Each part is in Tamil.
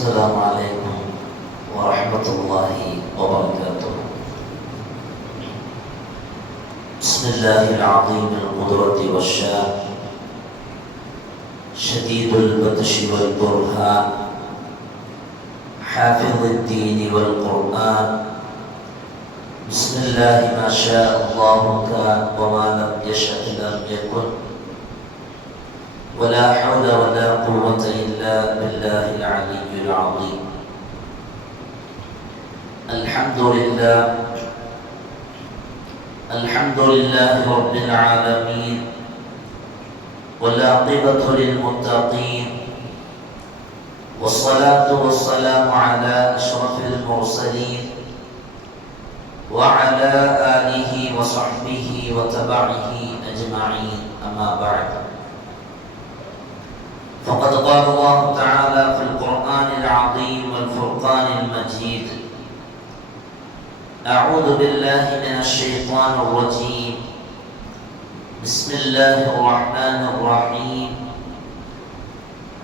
السلام عليكم ورحمة الله وبركاته. بسم الله العظيم القدرة والشان، شديد البطش والبرهان، حافظ الدين والقرآن. بسم الله ما شاء الله كان وما لم يشأ لم يكن، ولا حول ولا قوة إلا بالله العلي العظيم. الحمد لله رب العالمين، والعاقبة للمتقين، والصلاة والسلام على أشرف المرسلين وعلى آله وصحبه وتبعه أجمعين، أما بعد. فقد قال الله تعالى في القرآن العظيم والفرقان المجيد: أعوذ بالله من الشيطان الرجيم، بسم الله الرحمن الرحيم،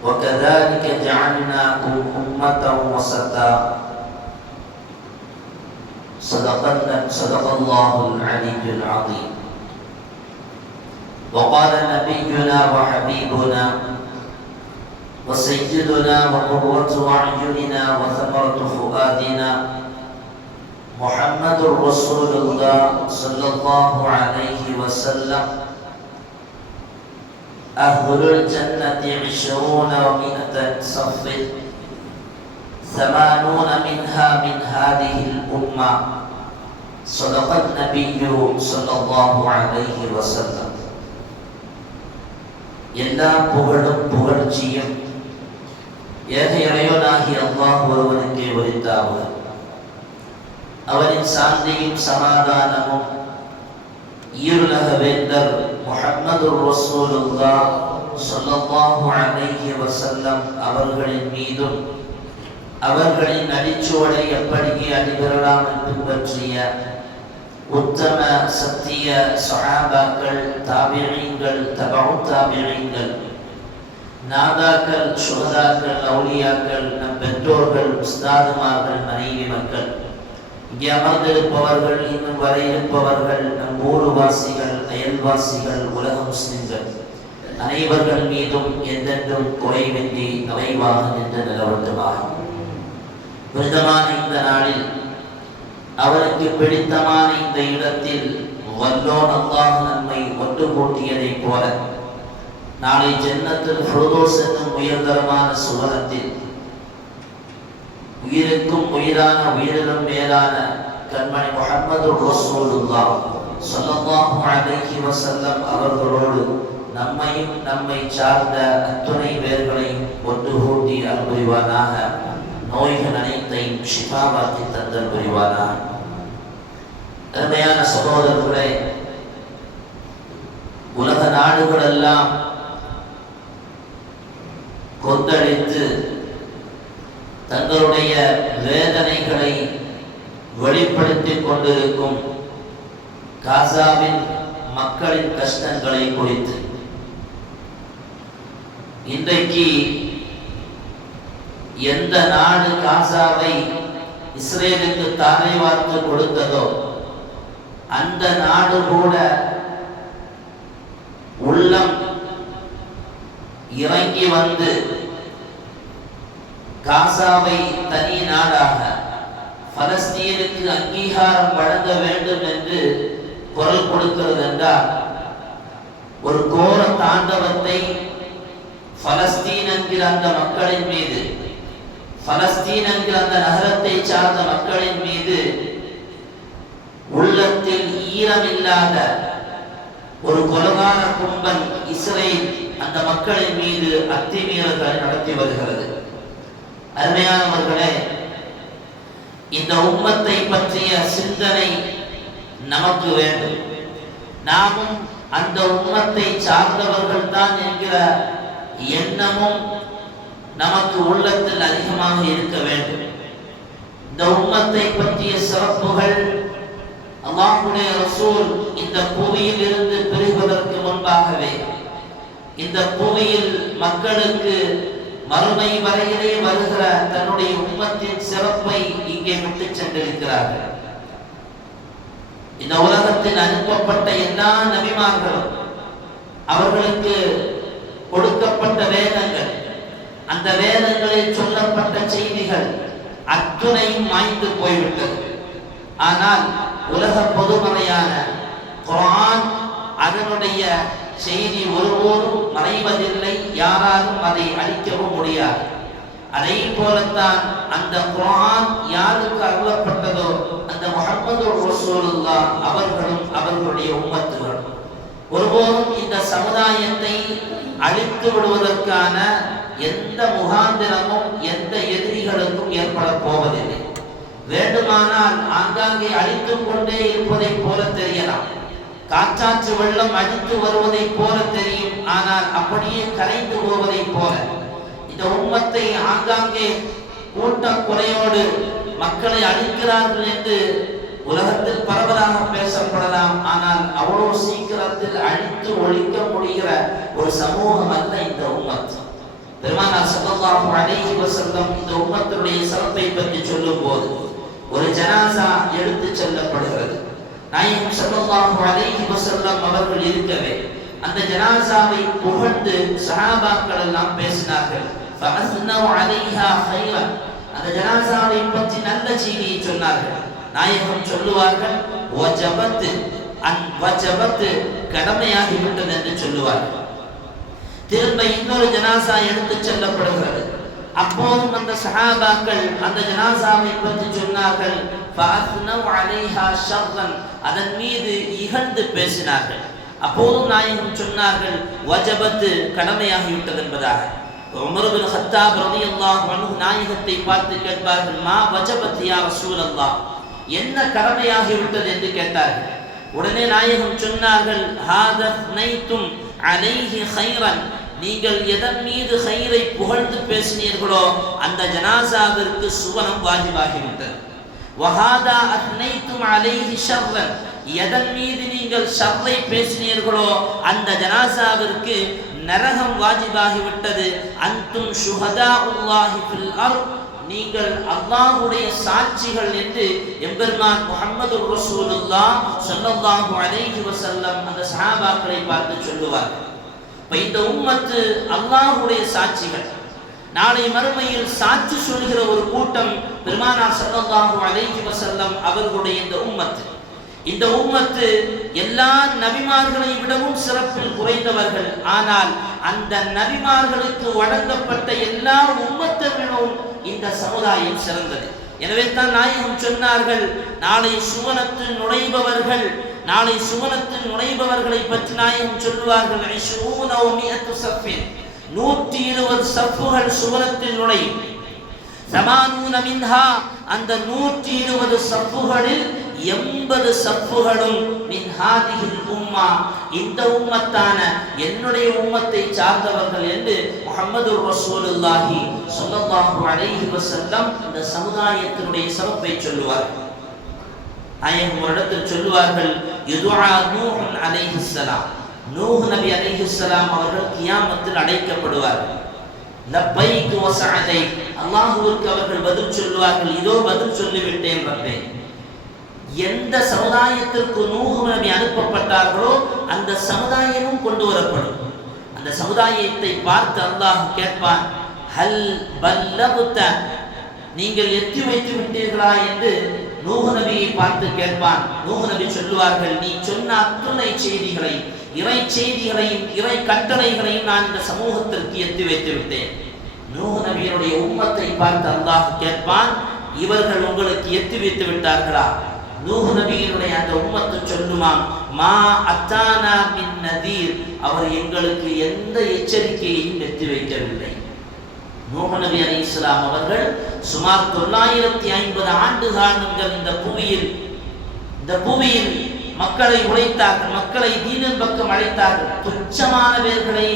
وكذلك جعلناكم أمة وسطا. صدق الله العلي العظيم. وقال نبينا وحبيبنا وسيدنا وقرة أعيننا وثمرة فؤادنا محمد رسول الله صلى الله عليه وسلم: أهل الجنة 20 و100 صف، 80 منها من هذه الأمة. صدق النبي صلى الله عليه وسلم. எல்லா புகழும் புகழ்ச்சியும் ஏக இறைவனாகிய அல்லாஹ் ஒருவனுக்கே உரித்தாகுக. அவரின் சாந்தியும் சமாதானமும் ஈருலக வேந்தர் முஹம்மது ரசூலுல்லாஹ் ஸல்லல்லாஹு அலைஹி வஸல்லம் அவர்களின் மீதும், அவர்களின் அடிச்சுவடை எப்படியே அடிபெறாமல் பின்பற்றிய உத்தம சத்திய சஹாபாக்கள், தாபிஈன்கள், தபஉ தாபிஈன்கள், நாதாக்கள், சுஹதாக்கள், அவுலியாக்கள், நம் பெற்றோர்கள், உஸ்தாதுமார்கள், மனைவி மக்கள், இங்கே அமர்ந்திருப்பவர்கள், இன்னும் வர இருப்பவர்கள், நம் ஊர்வாசிகள், அயல்வாசிகள், உலக முஸ்லிம்கள் அனைவர்கள் மீதும் எந்தென்றும் குறைவின்றி நிறைவாக நின்று நிலவட்டுமாக. புனிதமான இந்த நாளில், அவருக்கு பிடித்தமான இந்த இடத்தில் வல்லோன் அல்லாஹ் நம்மை ஒன்று கூட்டியதைப் போல நாளை ஜன்னத்துல் ஃபிர்தௌஸ் என்னும் உயர்தரமான சுவனத்தில் உயிருக்கும் உயிரான உயிரிலும் மேலான கண்மணி முஹம்மது ரசூலுல்லாஹ் ஸல்லல்லாஹு அலைஹி வஸல்லம் அவர்களோடு நம்மையும் நம்மை சார்ந்த அத்துணை பேர்களையும் ஒன்று கூட்டி அருள்புரிவானாக. நோய்கள் அனைத்தையும் ஷிஃபாவாக்கி தந்தல் புரிவானாக. அருமையான சகோதரர்களே, உலக நாடுகளெல்லாம் கொந்தளித்து தங்களுடைய வேதனைகளை வெளிப்படுத்திக் கொண்டிருக்கும் காசாவின் மக்களின் கஷ்டங்களை குறித்து இன்றைக்கு எந்த நாடு காசாவை இஸ்ரேலுக்கு தாரை வார்த்து கொடுத்ததோ அந்த நாடு கூட உள்ளம் இறங்கி வந்து காசாவை தனி நாடாக பலஸ்தீனுக்கு அங்கீகாரம் வழங்க வேண்டும் என்று குரல் கொடுக்கிறது என்றால், ஒரு கோர தாண்டவத்தை பலஸ்தீன் என்கிற அந்த மக்களின் மீது, பலஸ்தீன் என்கிற அந்த நகரத்தை சார்ந்த மக்களின் மீது உள்ளத்தில் ஈரமில்லாத ஒரு கொலகார கும்பல் இஸ்ரேல் அந்த மக்களின் மீது அத்துமீறல்களை நடத்தி வருகிறது. அருமையானவர்களே, இந்த உம்மத்தை பற்றிய சிந்தனை நமக்கு வேண்டும். நாமும் அந்த உம்மத்தை சார்ந்தவர்கள் தான் என்கிற எண்ணமும் நமக்கு உள்ளத்தில் அதிகமாக இருக்க வேண்டும். இந்த உம்மத்தை பற்றிய சிறப்புகள் அல்லாஹ்வுடைய ரசூல் இந்த பூமியில் இருந்து பிரிவதற்கு முன்பாகவே இந்த பூமியில் மக்களுக்கு மறுமை வரையிலே வருகிற தன்னுடைய உம்மத்தின் சிறப்பை இங்கே விட்டு சென்றிருக்கிறார்கள். இந்த உலகத்தில் அனுப்பப்பட்ட எல்லா நபிமார்களும் அவர்களுக்கு கொடுக்கப்பட்ட வேதங்கள், அந்த வேதங்களில் சொல்லப்பட்ட செய்திகள் அத்துணையும் மாய்ந்து போய்விட்டது. ஆனால் உலக பொதுமறையான குர்ஆன் அதனுடைய செய்தி ஒருபோதும் மறைவதில்லை, யாராலும் அதை அழிக்கவும் முடியாது. அதை போலத்தான் அந்த குர்ஆன் யாருக்கு அருளப்பட்டதோ அந்த முஹம்மது ரசூலுல்லாஹ் அவர்களும் அவர்களுடைய உம்மத்துகளும் ஒருபோதும் இந்த சமுதாயத்தை அழித்து விடுவதற்கான எந்த முகாந்திரமும் எந்த எதிரிகளுக்கும் ஏற்பட போவதில்லை. வேண்டுமானால் ஆங்காங்கே அழித்துக் கொண்டே இருப்பதை போல தெரியலாம், காற்றாற்று வெள்ளம் அடித்து வருவதை போல தெரியும். ஆனால் அப்படியே கரைந்து போவதை போல இந்த உம்மத்தை ஆங்காங்கே கூட்டம் குறையோடு மக்களை அழிக்கிறார்கள் என்று உலகத்தில் பரவலாக பேசப்படலாம். ஆனால் அவ்வளவு சீக்கிரத்தில் அழித்து ஒழிக்க முடிகிற ஒரு சமூகம் அல்ல இந்த உம்மத். பெருமானார் ஸல்லல்லாஹு அலைஹி வஸல்லம் இந்த உம்மத்துடைய சிறப்பை பற்றி சொல்லும் போது ஒரு ஜனாசா எடுத்து செல்லப்படுகிறது. நாயகம் ஸல்லல்லாஹு அலைஹி வஸல்லம் அவர்கள் இருக்கவே அந்த ஜனாசாவை புகழ்ந்து சஹாபாக்கள் எல்லாம் பேசினார்கள். ஃபஅஸ்னவு அலைஹா கைரன், அந்த ஜனாசாவை பற்றி நல்ல செய்தியை சொன்னார்கள். நாயகம் சொல்லுவார்கள் வஜபத் அன் வஜபத், கடமையாகிவிட்டது என்று சொல்லுவார்கள். திரும்ப இன்னொரு ஜனாசா எடுத்து செல்லப்படுகிறது. அப்போதும் அந்த சஹாபாக்கள் அந்த ஜனாசாவை பற்றி சொன்னார்கள். ஃபஅஸ்னவு அலைஹா ஷர்ரன், அதன் மீது இகழ்ந்து பேசினார்கள். அப்போதும் நாயகம் சொன்னார்கள் வஜபத், கடமையாகிவிட்டது என்பதாக. உமர் இப்னு கத்தாப் ரலியல்லாஹு அன்ஹு நாயகத்தை பார்த்து கேட்பார்கள், மா வஜபத் யா ரசூலல்லாஹ், என்ன கடமையாகிவிட்டது என்று கேட்டார்கள். உடனே நாயகம் சொன்னார்கள் ஹாதஃனைதும் அலைஹி கைரன், நீங்கள் எதன் மீது கைரை புகழ்ந்து பேசினீர்களோ அந்த ஜனாசாவிற்கு சுவனம் வாஜிபாகிவிட்டது. வஹாதா அத்னைதும் அலைஹி ஷர்ரன், எதன் மீது நீங்கள் ஷர்ரை பேசினீர்களோ அந்த ஜனாசாவிற்கு நரகம் வாஜிபாகிவிட்டது. அன்தும் ஷுஹதாஉல்லாஹி ஃபில் அர்த், நீங்கள் அல்லாஹ்வுடைய சாட்சிகள் என்று எம்பெருமான் முஹம்மது ரசூலுல்லாஹ் ஸல்லல்லாஹு அலைஹி வஸல்லம் அந்த சஹாபாக்களை பார்த்து சொல்லுவார். இந்த உம்மத்து அல்லாஹ்வுடைய சாட்சிகள். நாளை மறுமையில் சாட்சி சொல்கிற ஒரு கூட்டம் பெருமானார் ஸல்லல்லாஹு அலைஹி வஸல்லம் அவர்களுடைய இந்த உம்மத்து. இந்த உம்மத்து எல்லா நபிமார்களை விடவும் சிறப்பில் குறைந்தவர்கள். ஆனால் அந்த நபிமார்களுக்கு வழங்கப்பட்ட எல்லா உம்மத்தினரும் இந்த சமுதாயம் சிறந்தது. எனவே தான் நாயகம் சொன்னார்கள், நாளை சுவனத்தில் நுழைபவர்கள், நாளை சுவனத்தில் நுழைபவர்களை பற்றி நாயகம் சொல்லுவார்கள் 120 சஃப்புகள் சுவனத்தில் நுழையும். 80 மின்ஹா, அந்த 120 சஃப்புகளில் 80 சஃப்புகளும் மின் ஹாதிஹில் உம்மா, இந்த உம்மத்தான என்னுடைய உம்மத்தை சார்ந்தவர்கள் என்று முஹம்மது ரசூலுல்லாஹி ஸல்லல்லாஹு அலைஹி வஸல்லம் இந்த சமுதாயத்தினுடைய சிறப்பை சொல்லுவார். நாயகம் ஒரு இடத்தில் சொல்லுவார்கள், யுதுஆ நூஹ் அலைஹிஸ்ஸலாம், நூஹ் நபி அலைஹிஸ்ஸலாம் அவர்கள் கியாமத்தில் அழைக்கப்படுவார்கள். லப்பைக் வ சஅதைக், அல்லாஹ்வுக்கு அவர்கள் பதில் சொல்லுவார்கள், இதோ பதில் சொல்லிவிட்டேன் ரப்பே. எந்த சமுதாயத்திற்கு நூஹ் நபி அனுப்பப்பட்டார்களோ அந்த சமுதாயமும் கொண்டு வரப்படும். அந்த சமுதாயத்தை பார்த்து அல்லாஹ் கேட்பான், ஹல் பல்லகுத, நீங்கள் எத்தி வைத்து விட்டீர்களா என்று நூஹ் நபியை பார்த்து கேட்பான். நூஹ் நபி சொல்லுவார்கள், நீ சொன்ன அத்துணை செய்திகளை, இறை செய்திகளையும் இறை கட்டளைகளையும் நான் இந்த சமூகத்திற்கு எத்தி வைத்து விட்டேன். நூஹ் நபியினுடைய உம்மத்தை பார்த்து அல்லாஹ் கேட்பான், இவர்கள் உங்களுக்கு எத்தி வைத்து விட்டார்களா? நூஹ் நபியினுடைய அந்த உம்மத்து சொல்லுமாம், மா அத்தானா மின் நதீர், அவர் எங்களுக்கு எந்த எச்சரிக்கையையும் எத்தி வைக்கவில்லை. நூஹ் நபி அலைஹிஸ்ஸலாம் அவர்கள் சுமார் 950 ஆண்டு காலங்கள் இந்த புவியில் மக்களை உழைத்தார்கள், மக்களை தீனின் பக்கம் அழைத்தார்கள். துச்சமானவர்களை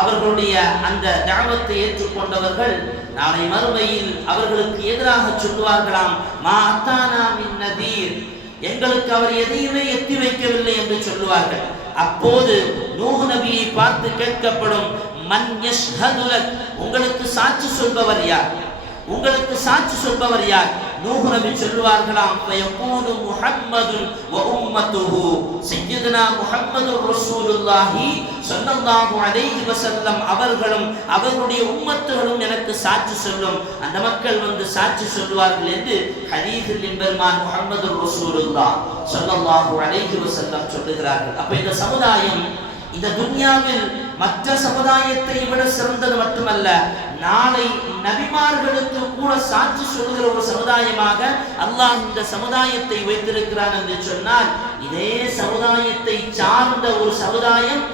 அவர்களுடைய அந்த தஅவத்தை ஏற்றுக்கொண்டவர்கள் நாளை மறுமையில் அவர்களுக்கு எதிராக சொல்லுவார்களாம், மா அத்தானா மின் நதீர், எங்களுக்கு அவர் எதையுமே எத்தி வைக்கவில்லை என்று சொல்லுவார்கள். அப்போது நூஹ் நபியை பார்த்து கேட்கப்படும், மன் யஷ்ஹது லக், உங்களுக்கு சாட்சி சொல்பவர் யார், உங்களுக்கு சாட்சி சொல்பவர் யார்? நூஹ் நபி சொல்வார்களாம், ஃபயகூலு முஹம்மதுன் வ உம்மத்துஹு, சய்யிதுனா முஹம்மதுர் ரசூலுல்லாஹி ஸல்லல்லாஹு அலைஹி வஸல்லம் அவர்களும் அவர்களுடைய உம்மத்துகளும் எனக்கு சாட்சி சொல்லும். அந்த மக்கள் வந்து சாட்சி சொல்வார்கள் என்று ஹதீஸில் பெருமான் முஹம்மதுர் ரசூலுல்லாஹ் ஸல்லல்லாஹு அலைஹி வஸல்லம் சொல்லுகிறார்கள். அப்ப இந்த சமுதாயம் இந்த துன்யாவில் மற்ற சமுதாயத்தை விட சிறந்தது மட்டுமல்ல, நாளை நபிமார்களுக்கு கூட சாட்சி சொல்கிற ஒரு சமுதாயமாக அல்லாஹ் இந்த சமுதாயத்தை வைத்திருக்கிறான் என்று சொன்னால், இதே சமுதாயத்தை சார்ந்த ஒரு சமுதாயம்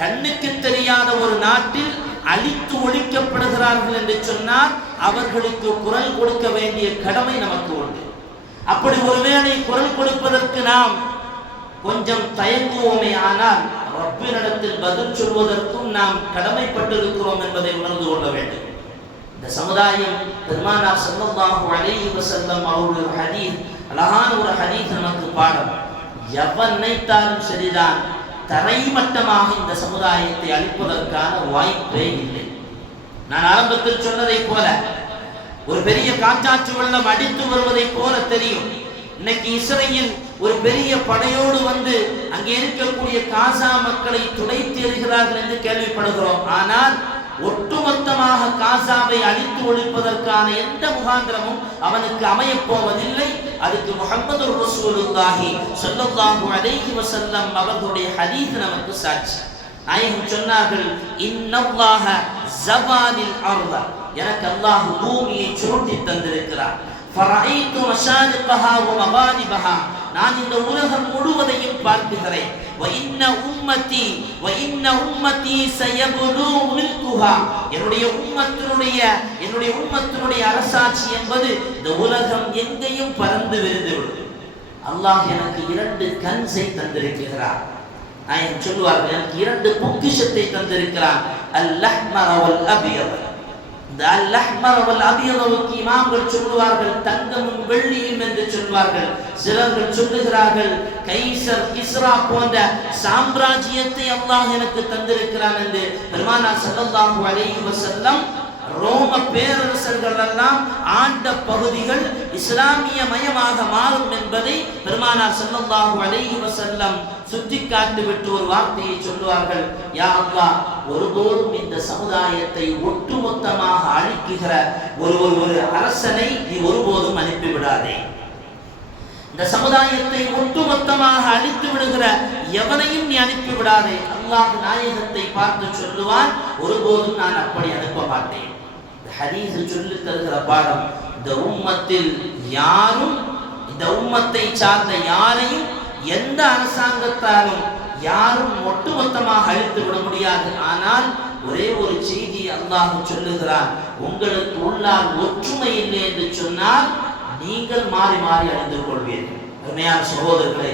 கண்ணுக்கு தெரியாத ஒரு நாட்டில் அழித்து ஒழிக்கப்படுகிறார்கள் என்று சொன்னால் அவர்களுக்கு குரல் கொடுக்க வேண்டிய கடமை நமக்கு உண்டு. அப்படி ஒருவேளை குரல் கொடுப்பதற்கு நாம் கொஞ்சம் தயங்குவோமே, ஆனால் ரப்பினிடத்தில் பதில் சொல்வதற்கும் நாம் கடமைப்பட்டிருக்கிறோம் என்பதை உணர்ந்து கொள்ள வேண்டும். இந்த சமுதாயம் பெருமானார் ஸல்லல்லாஹு அலைஹி வஸல்லம் அவருடைய ஹதீஸ், அழகான ஒரு ஹதீஸ் நமக்கு பாடம். எவன் நினைத்தாலும் சரிதான், தரைமட்டமாக இந்த சமுதாயத்தை அழிப்பதற்கான வாய்ப்பே இல்லை. நான் ஆரம்பத்தில் சொன்னதை போல ஒரு பெரிய காற்றாற்று வெள்ளம் அடித்து வருவதை போல தெரியும். இன்னைக்கு இஸ்ரேல் ஒரு பெரிய படையோடு வந்து அங்கே இருக்கக்கூடிய காசா மக்களை துடைத்து எறிகிறார்கள் என்று கேள்விப்படுகிறோம். ஆனால் ஒட்டுமொத்தமாக காசாவை அழித்து ஒழிப்பதற்கான எந்த முகாந்திரமும் அவனுக்கு அமையப் போவதில்லை. அதுக்கு முஹம்மது ரசூலுல்லாஹி ஸல்லல்லாஹு அலைஹி வஸல்லம் அவர்களுடைய ஹதீஸ் நமக்கு சாட்சி. நாயகம் சொன்னார்கள், இன்னல்லாஹ ஸவானில் அர்த, எனக்கு அல்லாஹ் பூமியை சுருட்டி தந்திருக்கிறார். ஃபரஐது மஷாரிகஹா வ மகாரிபஹா, நான் இந்த உலகம் முழுவதையும் பார்க்கிறேன். வ இன்ன உம்மதி சயபுலு மில்குஹா, என்னுடைய உம்மத்தினுடைய அரசாட்சி என்பது இந்த உலகம் எங்கேயும் பறந்து விரிந்துவிடும். அல்லாஹ் எனக்கு 2 கன்ஸை தந்திருக்கிறார். நாயகம் சொல்வார்கள், எனக்கு 2 பொக்கிஷத்தை தந்திருக்கிறார். அல்-அஹ்மர் வல் அபியத். இந்த அல்-அஹ்மர் வல் அபியதுக்கு இமாம்கள் சொல்வார்கள் தங்கமும் வெள்ளியும் என்று சொல்வார்கள். சிலர்கள் சொல்லுகிறார்கள் கைசர் கிஸ்ரா போன்ற சாம்ராஜ்யத்தை அல்லாஹ் எனக்கு தந்திருக்கிறான் என்று. பெருமானார் ஸல்லல்லாஹு அலைஹி வஸல்லம் ரோம பேரரசர்கள் எல்லாம் ஆண்ட பகுதிகள் இஸ்லாமிய மயமாக மாறும் என்பதை பெருமானார் ஸல்லல்லாஹு அலைஹி வஸல்லம் சுட்டிக்காட்டி விட்டு ஒரு வார்த்தையை சொல்லுவார்கள், யா அல்லாஹ், ஒருபோதும் இந்த சமுதாயத்தை ஒட்டுமொத்தமாக அழிக்குகிற ஒரு அரசனை நீ ஒருபோதும் அனுப்பிவிடாதே. இந்த சமுதாயத்தை ஒட்டுமொத்தமாக அழித்து விடுகிற எவனையும் நீ அனுப்பிவிடாதே. அல்லாஹ் நாயகத்தை பார்த்து சொல்லுவான், ஒருபோதும் நான் அப்படி அனுப்ப மாட்டேன். ஹதீஸ் சொல்லி தருகிற பாடம், இந்த உம்மத்தில் யாரும், இந்த உம்மத்தை சார்ந்த யாரையும் எந்த அரசாங்கத்தாலும் யாரும் ஒட்டுமொத்தமாக அழித்து விட முடியாது. ஆனால் ஒரே ஒரு செய்தி அல்லாஹ் சொல்லுகிறான், உங்களுக்கு உள்ளால் ஒற்றுமை இல்லை என்று சொன்னால் நீங்கள் மாறி மாறி அழிந்து கொள்வீர்கள். அருமையான சகோதரர்களே,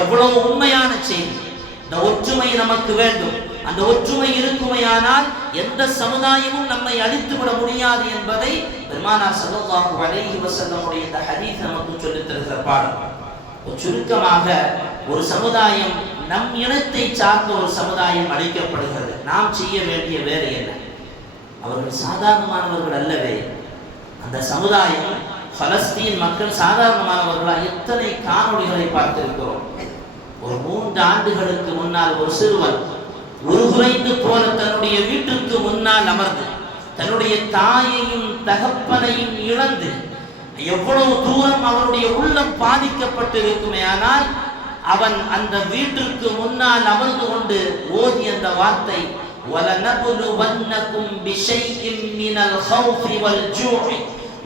எவ்வளவு உண்மையான செய்தி! இந்த ஒற்றுமை நமக்கு வேண்டும். அந்த ஒற்றுமை இருக்குமையானால் எந்த சமுதாயமும் நம்மை அழித்து விட முடியாது என்பதை பெருமானார் ஸல்லல்லாஹு அலைஹி வஸல்லமுடைய இந்த ஹதீஸ் நமக்கு சொல்லித் தருகிற பாடம். சுருக்கமாக, ஒரு சமுதாயம் நம் இனத்தை சார்ந்த ஒரு சமுதாயம் அழிக்கப்படுகிறது. நாம் செய்ய வேண்டிய வேலை என்ன? அவர்கள் சாதாரணமானவர்கள் அல்லவே. அந்த சமுதாயம், பலஸ்தீன் மக்கள் சாதாரணமானவர்களா? எத்தனை காணொளிகளை பார்த்திருக்கிறோம். ஒரு 3 ஆண்டுகளுக்கு முன்னால் ஒரு சிறுவன் உருகுலைந்து போல தன்னுடைய வீட்டிற்கு முன்னால் அமர்ந்து தன்னுடைய தாயையும் தகப்பனையும் இழந்து எவ்வளவு தூரம் அவருடைய உள்ளம் பாதிக்கப்பட்டிருக்குமே. ஆனால் அவன் அந்த வீட்டிற்கு முன்னால் அமர்ந்து கொண்டு ஓதி அந்த வார்த்தை, وَلَنَبْلُوَنَّكُمْ بِشَيْءٍ مِّنَ الْخَوْفِ وَالْجُوعِ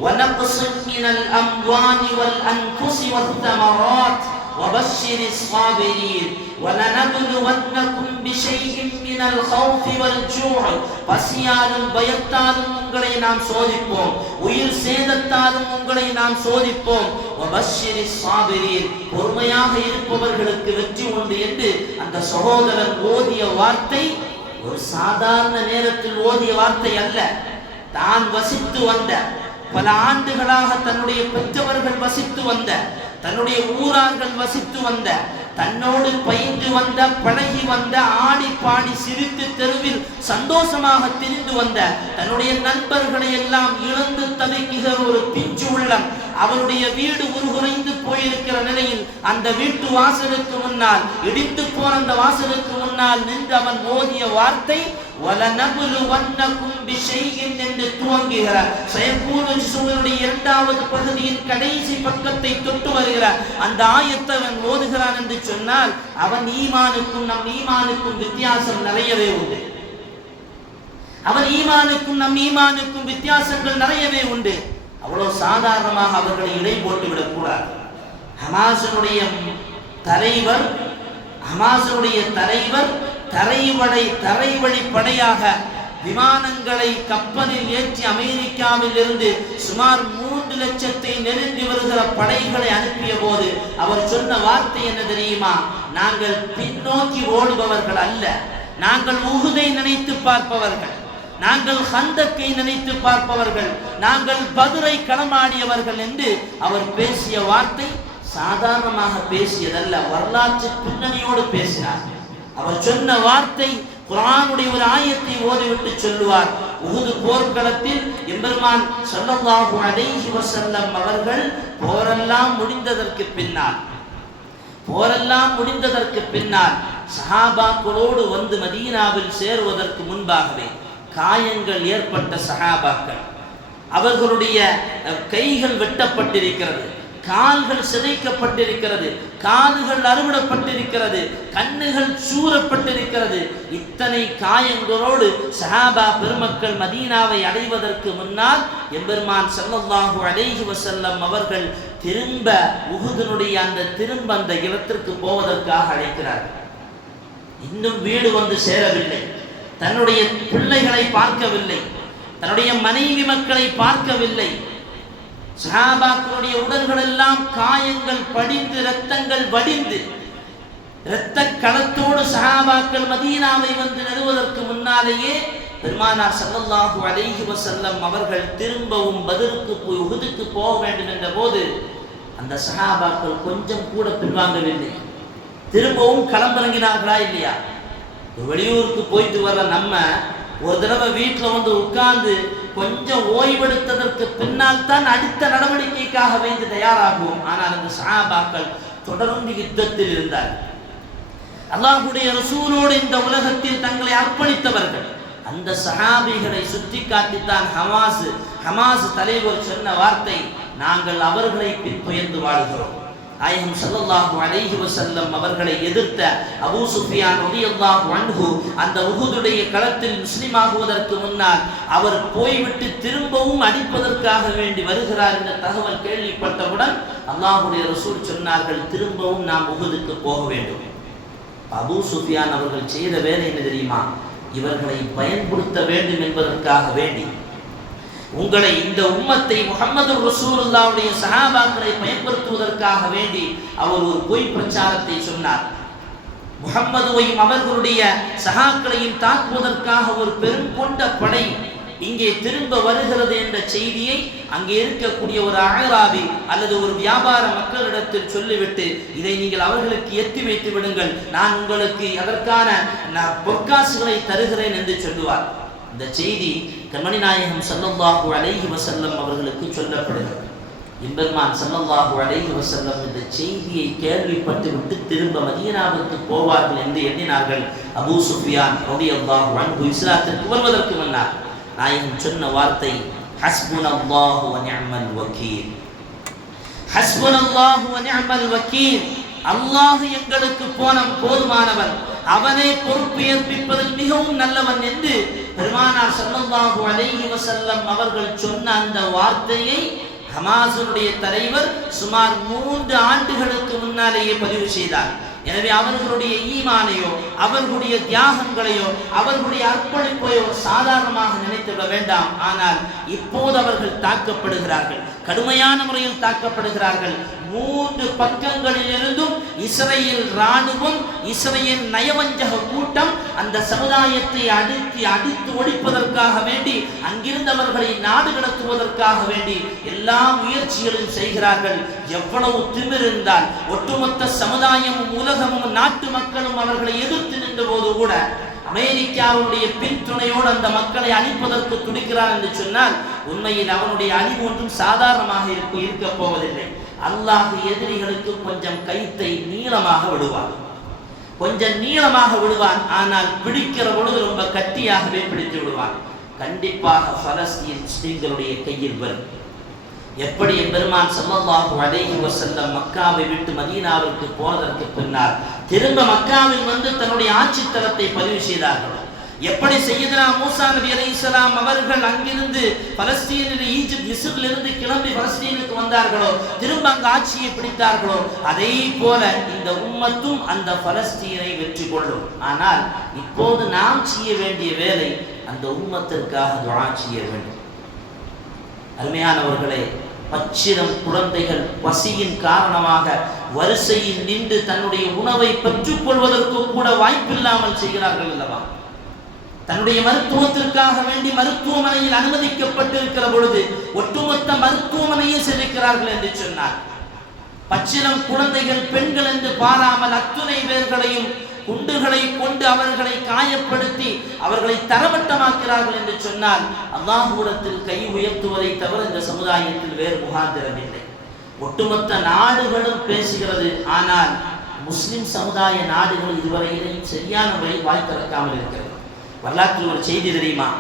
وَنَقْصٍ مِّنَ الْأَمْوَالِ وَالْأَنفُسِ وَالثَّمَرَاتِ وَبَشِّرِ الصَّابِرِينَ وَلَنَبْلُوَنَّكُمْ بِشَيْءٍ مِّنَ الْخَوْفِ وَالْجُوعِ, பசியாலும் பயத்தாலும் உங்களை நாம் சோதிப்போம், உயிர் சேதத்தாலும் உங்களை நாம் சோதிப்போம். وَبَشِّرِ الصَّابِرِينَ, பொறுமையாக இருப்பவர்களுக்கு வெற்றி உண்டு என்று அந்த சகோதரன் ஓதிய வார்த்தை ஒரு சாதாரண நேரத்தில் ஓதிய வார்த்தை அல்ல. தான் வசித்து வந்த, பல ஆண்டுகளாக தன்னுடைய பெற்றவர்கள் வசித்து வந்த, தன்னுடைய ஊரார்கள் வசித்து வந்த, தன்னோடு பயின்று வந்த, பழகி வந்த, ஆடி பாடி சிரித்து தெருவில் சந்தோஷமாக திரிந்து வந்த தன்னுடைய நண்பர்களை எல்லாம் இழந்து தவிக்கிற ஒரு பிஞ்சு உள்ளம் அவருடைய வீடு உருகுறைந்து போயிருக்கிற நிலையில் அந்த வீட்டு வாசலுக்கு முன்னால், இடித்து போன அந்த வாசலுக்கு முன்னால் நின்று அவன் ஓதிய வார்த்தை வலனபுலுவன்னகும் பிஷைஇன் என்று துவங்குகிறார். ஸயகூனு சூரனுடைய இரண்டாவது பகுதியின் கடைசி பக்கத்தை தொட்டு வருகிறார். அந்த ஆயத்தை அவன் ஓதுகிறான் என்று சொன்னால் அவன் ஈமானுக்கும் நம் ஈமானுக்கும் வித்தியாசம் நிறையவே உண்டு. அவன் ஈமானுக்கும் நம் ஈமானுக்கும் வித்தியாசங்கள் நிறையவே உண்டு. அவ்வளவு சாதாரணமாக அவர்களை இடை போட்டு விடக்கூடாது. ஹமாஸுடைய தலைவர் தரைவழி படையாக விமானங்களை கப்பலில் ஏற்றி அமெரிக்காவில் இருந்து சுமார் 3 லட்சத்தை நெருங்கி வருகிற படைகளை அனுப்பிய போது அவர் சொன்ன வார்த்தை என்ன தெரியுமா? நாங்கள் பின்னோக்கி ஓடுபவர்கள் அல்ல, நாங்கள் உஹுதை நினைத்து பார்ப்பவர்கள், நாங்கள் ஹந்தக்கை நினைத்து பார்ப்பவர்கள், நாங்கள் பதுரை களமாடியவர்கள் என்று அவர் பேசிய வார்த்தை சாதாரணமாக பேசியதல்ல, வரலாற்று பின்னணியோடு பேசினார். அவர் சொன்ன வார்த்தை குர்ஆனுடைய ஒரு ஆயத்தை ஓதிவிட்டு சொல்லுவார். உஹுது போர்க்களத்தில் எம்பெருமான் ஸல்லல்லாஹு அலைஹி வஸல்லம் அவர்கள் போரெல்லாம் முடிந்ததற்கு பின்னால் சஹாபாக்களோடு வந்து மதீனாவில் சேருவதற்கு முன்பாகவே காயங்கள் ஏற்பட்ட சஹாபாக்கள், அவர்களுடைய கைகள் வெட்டப்பட்டிருக்கிறது, கால்கள் சிதைக்கப்பட்டிருக்கிறது, காதுகள் அறுவிடப்பட்டிருக்கிறது, கண்ணுகள் சூறப்பட்டிருக்கிறது. இத்தனை காயங்களோடு சஹாபா பெருமக்கள் மதீனாவை அடைவதற்கு முன்னால் எம்பெருமான் ஸல்லல்லாஹு அலைஹி வஸல்லம் அவர்கள் திரும்ப உஹுதினுடைய அந்த இடத்திற்கு போவதற்காக அழைக்கிறார்கள். இன்னும் வீடு வந்து சேரவில்லை, தன்னுடைய பிள்ளைகளை பார்க்கவில்லை, தன்னுடைய மனைவி மக்களை பார்க்கவில்லை. சஹாபாக்களுடைய உடல்கள் எல்லாம் காயங்கள் படிந்து, இரத்தங்கள் வடிந்து, இரத்த களத்தோடு சஹாபாக்கள் மதீனாவை வந்து நெருவதற்கு முன்னாலேயே பெருமானார் ஸல்லல்லாஹு அலைஹி வஸல்லம் அவர்கள் திரும்பவும் பத்ருக்கு போய் உஹுதுக்கு போக வேண்டும் என்ற போது அந்த சஹாபாக்கள் கொஞ்சம் கூட பின்வாங்கவில்லை. திரும்பவும் களமிறங்கினார்களா இல்லையா? வெளியூருக்கு போயிட்டு வர நம்ம ஒரு தடவை வீட்டில் வந்து உட்கார்ந்து கொஞ்சம் ஓய்வெடுத்ததற்கு பின்னால் தான் அடுத்த நடவடிக்கைக்காக வேண்டி தயாராகுவோம். ஆனால் அந்த சஹாபாக்கள் தொடர்ந்து யுத்தத்தில் இருந்தார்கள். அல்லாஹ்வுடைய ரசூலோடு இந்த உலகத்தில் தங்களை அர்ப்பணித்தவர்கள். அந்த சஹாபிகளை சுற்றி காட்டித்தான் ஹமாஸ் தலைவர் சொன்ன வார்த்தை, நாங்கள் அவர்களை பின்துயர்ந்து வாழ்கிறோம். நாயகம் ஸல்லல்லாஹு அலைஹி வஸல்லம் அவர்களை எதிர்த்த அபூ சுஃபியான் ரலியல்லாஹு அன்ஹு அந்த உஹுதுடைய களத்தில் முஸ்லிமாகுவதற்கு முன்னால் அவர் போய்விட்டு திரும்பவும் அடிப்பதற்காக வேண்டி வருகிறார் என்ற தகவல் கேள்விப்பட்டவுடன் அல்லாஹ்வுடைய ரசூல் சொன்னார்கள், திரும்பவும் நாம் உஹுதுக்கு போக வேண்டும். அபூ சுஃபியான் அவர்கள் செய்த வேலை என்ன தெரியுமா? இவர்களை பயன்படுத்த வேண்டும் என்பதற்காக வேண்டி, உங்களை இந்த உம்மத்தை முஹம்மது ரசூலுல்லாஹ்வுடைய சஹாபாக்களை பயன்படுத்துவதற்காக வேண்டி அவர் ஒரு பொய் பிரச்சாரத்தை சொன்னார். முஹம்மதுவையும் அவர்களுடைய சஹாக்களையும் தாக்குவதற்காக ஒரு பெரும் கொண்ட படை இங்கே திரும்ப வருகிறது என்ற செய்தியை அங்கே இருக்கக்கூடிய ஒரு அஅராபி அல்லது ஒரு வியாபார மக்களிடத்தில் சொல்லிவிட்டு, இதை நீங்கள் அவர்களுக்கு எத்தி வைத்து விடுங்கள், நான் உங்களுக்கு அதற்கான பொற்காசுகளை தருகிறேன் என்று சொல்லுவார். இந்த செய்தி கண்மணி நாயகம் ஸல்லல்லாஹு அலைஹி வஸல்லம் அவர்களுக்கு சொல்லப்படுகிறது. எம்பெருமான் ஸல்லல்லாஹு அலைஹி வஸல்லம் இந்த செய்தியை கேள்விப்பட்டு விட்டு திரும்ப மதீனாவுக்கு போவார்கள் என்று எண்ணினார்கள். அபூ சுஃபியான் ரலியல்லாஹு அன்ஹு இஸ்லாத்திற்கு வருவதற்கு முன்னால் நாயகம் சொன்ன வார்த்தை, ஹஸ்புனல்லாஹு வ நிஅமல் வக்கீல். ஹஸ்புனல்லாஹு வ நிஅமல் வக்கீல். அல்லாஹ் எங்களுக்கு போதுமானவன், அவனை பொறுப்பு ஏற்பிப்பதில் மிகவும் நல்லவன் என்று பெருமானார் ஸல்லல்லாஹு அலைஹி வஸல்லம் அவர்கள் சொன்ன அந்த வார்த்தையை ஹமாஸுடைய தலைவர் சுமார் 3 ஆண்டுகளுக்கு முன்னாலேயே பதிவு செய்தார். எனவே அவர்களுடைய ஈமானையோ அவர்களுடைய தியாகங்களையோ அவர்களுடைய அர்ப்பணிப்பையோ சாதாரணமாக நினைத்துவிட வேண்டாம். ஆனால் இப்போது அவர்கள் தாக்கப்படுகிறார்கள், கடுமையான முறையில் தாக்கப்படுகிறார்கள். 3 பக்கங்களில் இருந்தும் இஸ்ரேல் ராணுவம், இஸ்ரேல் நயவஞ்சக கூட்டம் அந்த சமுதாயத்தை அடித்து ஒழிப்பதற்காக வேண்டி, அங்கிருந்தவர்களை நாடு கடத்துவதற்காக வேண்டி எல்லா முயற்சிகளும் செய்கிறார்கள். எவ்வளவு திமிர் இருந்தால் ஒட்டுமொத்த சமுதாயமும் உலகமும் நாட்டு மக்களும் அவர்களை எதிர்த்து நின்ற போது கூட அமெரிக்காவுடைய பின்துணையோடு அந்த மக்களை அழிப்பதற்கு துடிக்கிறார் என்று சொன்னால் உண்மையில் அவனுடைய அழிவு ஒன்றும் சாதாரணமாக இருக்க போவதில்லை. அல்லாஹ் எதிரிகளுக்கு கொஞ்சம் கைத்தை நீளமாக விடுவான், கொஞ்சம் நீளமாக விடுவான். ஆனால் பிடிக்கிற பொழுது ரொம்ப கட்டியாகவே பிடித்து விடுவான். கண்டிப்பாக பலஸ்தீன் முஸ்லிம்களுடைய கையில் வரும். எப்படி பெருமான் ஸல்லல்லாஹு அலைஹி வஸல்லம் மக்காவை விட்டு மதீனாவிற்கு போனதற்கு பின்னால் திரும்ப மக்காவில் வந்து தன்னுடைய ஆட்சி தளத்தை பதிவு செய்தார்களோ, எப்படி சையதுனா மூசா நபி அலைஹிஸ்ஸலாம் அவர்கள் அங்கிருந்து பலஸ்தீனில் ஈஜிப்ட் மிஸ்ரிலிருந்து கிளம்பி பலஸ்தீனுக்கு வந்தார்களோ, திரும்ப அங்கு ஆட்சியை பிடித்தார்களோ, அதே போல இந்த உம்மத்தும் அந்த பலஸ்தீனை வெற்றி கொள்ளும். ஆனால் இப்போது நாம் செய்ய வேண்டிய வேலை அந்த உம்மத்திற்காக துஆ செய்ய வேண்டும். அருமையானவர்களே, பச்சிலம் குழந்தைகள் பசியின் காரணமாக வரிசையில் நின்று தன்னுடைய உணவை பெற்றுக் கொள்வதற்கு கூட வாய்ப்பில்லாமல் செய்கிறார்கள் அல்லவா? தன்னுடைய மருத்துவத்திற்காக வேண்டி மருத்துவமனையில் அனுமதிக்கப்பட்டிருக்கிற பொழுது ஒட்டுமொத்த மருத்துவமனையை சிதைக்கிறார்கள் என்று சொன்னார். பச்சிலம் குழந்தைகள் பெண்கள் என்று பாராமல் அத்துணை பேர்களையும் குண்டுகளை கொண்டு அவர்களை காயப்படுத்தி அவர்களை தரமட்டமாக்கிறார்கள் என்று சொன்னால் அல்லாஹ்விடத்தில் கை உயர்த்துவதை தவிர இந்த சமுதாயத்தில் வேறு முகாந்திரம் இல்லை. ஒட்டுமொத்த நாடுகளும் பேசுகிறது. ஆனால் முஸ்லிம் சமுதாய நாடுகள் இதுவரையிலையும் சரியான முறையில் வாய் திறக்காமல் இருக்கிறது. வரலாற்றில் ஒரு செய்தி தெரியுமா?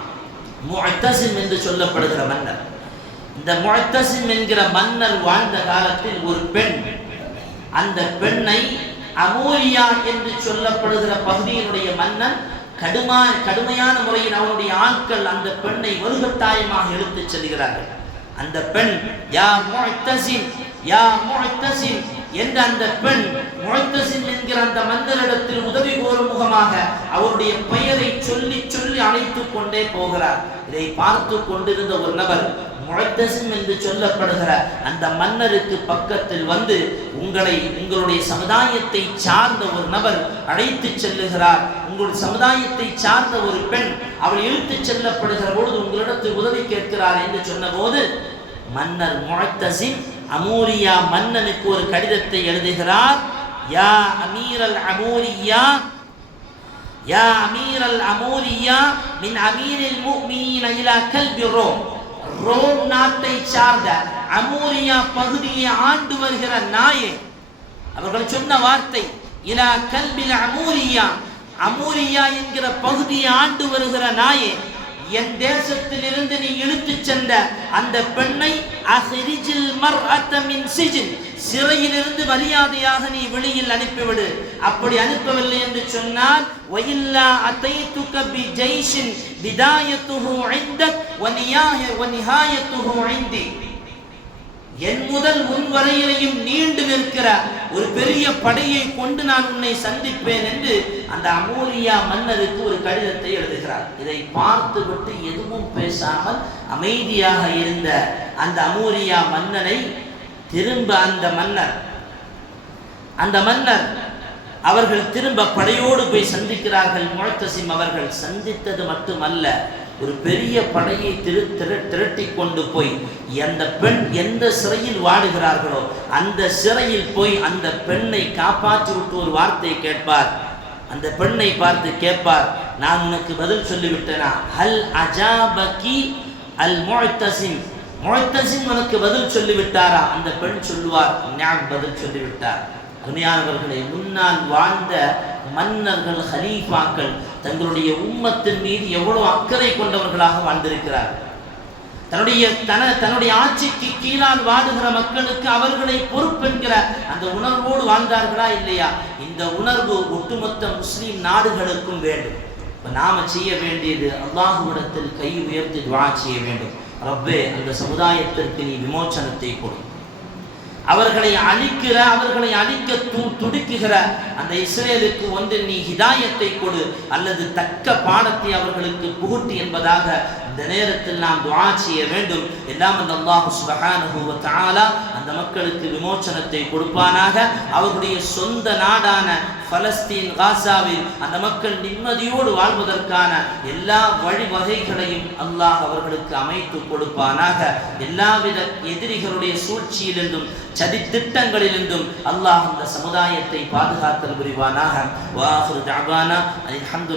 முஅத்தஸிம் என்று சொல்லப்படுகிற மன்னர், இந்த முஅத்தஸிம் என்கிற மன்னர் வாழ்ந்த காலத்தில் ஒரு பெண், அந்த பெண்ணை அமூரியா என்று சொல்லப்படுகிற பகுதியினுடைய மன்னன் கடுமையான முறையில் அவனுடைய ஆட்கள் அந்த பெண்ணை வலுக்கட்டாயமாக எடுத்துச் செல்கிறார்கள். அந்த பெண் யா முஅத்தஸிம் யா முஅத்தஸிம் என்ற அந்த பெண் முஅத்தஸிம் என்கிற அந்த மன்னரிடத்தில் உதவி கோரும் முகமாக அவருடைய பெயரை சொல்லி சொல்லி அழைத்துக் கொண்டே போகிறார். இதை பார்த்து கொண்டிருந்த ஒரு நபர் முஅத்தஸிம் என்று சொல்லப்படுகிற அந்த மன்னருக்கு பக்கத்தில் வந்து உங்களுடைய சமுதாயத்தை சார்ந்த ஒரு நபர் அழைத்து செல்லுகிறார், உங்களுடைய சமுதாயத்தை சார்ந்த ஒரு பெண் அவள் இழுத்துச் செல்லப்படுகிற பொழுது உங்களிடத்தில் உதவி கேட்கிறார் என்று சொன்னபோது மன்னர் முஅத்தஸிம் அமூரியா மன்னனுக்கு ஒரு கடிதத்தை எழுதுகிறார். யா அமீரல் அமூரியா, யா அமீரல் அமூரியா மின் அமீரில் முஃமினீன இலா கல்பி ரோம், ரோம் நாட்டை சார்ந்த அமூரியா பகுதியை ஆண்டு வருகிற நாயே, அவர்கள் சொன்ன வார்த்தை இலா கல்பில் அமூரியா, அமூரியா என்கிற பகுதியை ஆண்டு வருகிற நாயே, என் தேசத்தில் இருந்து நீ இழுத்துச் சென்ற அந்த பெண்ணை அஹ்ரிஜில் மர்அத மின் சிஜின், சிறையிலிருந்து மரியாதையாக நீ வெளியில் அனுப்பிவிடு. அப்படி அனுப்பவில்லை என்று சொன்னால் வயில்லா அதைதுக பி ஜைஷின் பிதாயத்துஹு இந்தக் வ நிஹாயத்துஹு இந்தி, என் முதல் உன் வரையிலையும் நீண்டு நிற்கிற ஒரு பெரிய படையை கொண்டு நான் உன்னை சந்திப்பேன் என்று அந்த அமூரியா மன்னருக்கு ஒரு கடிதத்தை எழுதுகிறார். இதை பார்த்துவிட்டு எதுவும் பேசாமல் அமைதியாக இருந்த அந்த அமூரியா மன்னனை திரும்ப அந்த மன்னர் அவர்கள் திரும்ப படையோடு போய் சந்திக்கிறார்கள். முஅத்தஸிம் அவர்கள் சந்தித்தது மட்டுமல்ல, ஒரு பெரிய படையை திரட்டி கொண்டு போய் அந்த பெண் எந்த சிறையில் வாடுகிறார்களோ அந்த சிறையில் போய் அந்த பெண்ணை காப்பாற்றி விட்டு ஒரு வார்த்தை கேட்பார். அந்த பெண்ணை பார்த்து கேட்பார், நான் உனக்கு பதில் சொல்லிவிட்டேனா? ஹல் அஜாபகி அல் முஅத்தஸிம், முஅத்தஸிம் உனக்கு பதில் சொல்லிவிட்டாரா? அந்த பெண் சொல்லுவார், நான் பதில் சொல்லிவிட்டார். அருமையானவர்களே, முன்னால் வாழ்ந்த மன்னர்கள், ஹலீஃபாக்கள் தங்களுடைய உம்மத்தின் மீது எவ்வளவு அக்கறை கொண்டவர்களாக வாழ்ந்திருக்கிறார்கள். தன்னுடைய ஆட்சிக்கு கீழால் வாடுகிற மக்களுக்கு அவர்களை பொறுப்பென்கிற அந்த உணர்வோடு வாழ்ந்தார்களா இல்லையா? இந்த உணர்வு ஒட்டுமொத்த முஸ்லீம் நாடுகளுக்கும் வேண்டும். இப்ப நாம செய்ய வேண்டியது அல்லாஹ்விடத்தில் கை உயர்த்தி துஆ செய்ய வேண்டும். ரப்பே, அந்த சமுதாயத்திற்கு நீ விமோசனத்தை கொடு, அவர்களை அழிக்க துடிக்குகிற அந்த இஸ்ரேலுக்கு ஒன்று நீ ஹிதாயத்தை கொடு, அல்லது தக்க பாடத்தை அவர்களுக்கு புகுட்டு என்பதாக இந்த நேரத்தில் நாம் துஆ செய்ய வேண்டும். எல்லாம் அந்த அல்லாஹ் சுப்ஹானஹு வ தஆலா அந்த மக்களுக்கு விமோச்சனத்தை கொடுப்பானாக. அவருடைய சொந்த நாடான பலஸ்தீன் காசாவில் அந்த மக்கள் நிம்மதியோடு வாழ்வதற்கான எல்லா வழிவகைகளையும் அல்லாஹ் அவர்களுக்கு அமைத்து கொடுப்பானாக. எல்லாவித எதிரிகளுடைய சூழ்ச்சியிலிருந்தும் சதித்திட்டங்களிலிருந்தும் அல்லாஹ் அந்த சமுதாயத்தை பாதுகாத்தல் புரிவானாக. வாஹிரு தஅவானா அல்ஹம்துலில்லாஹ்.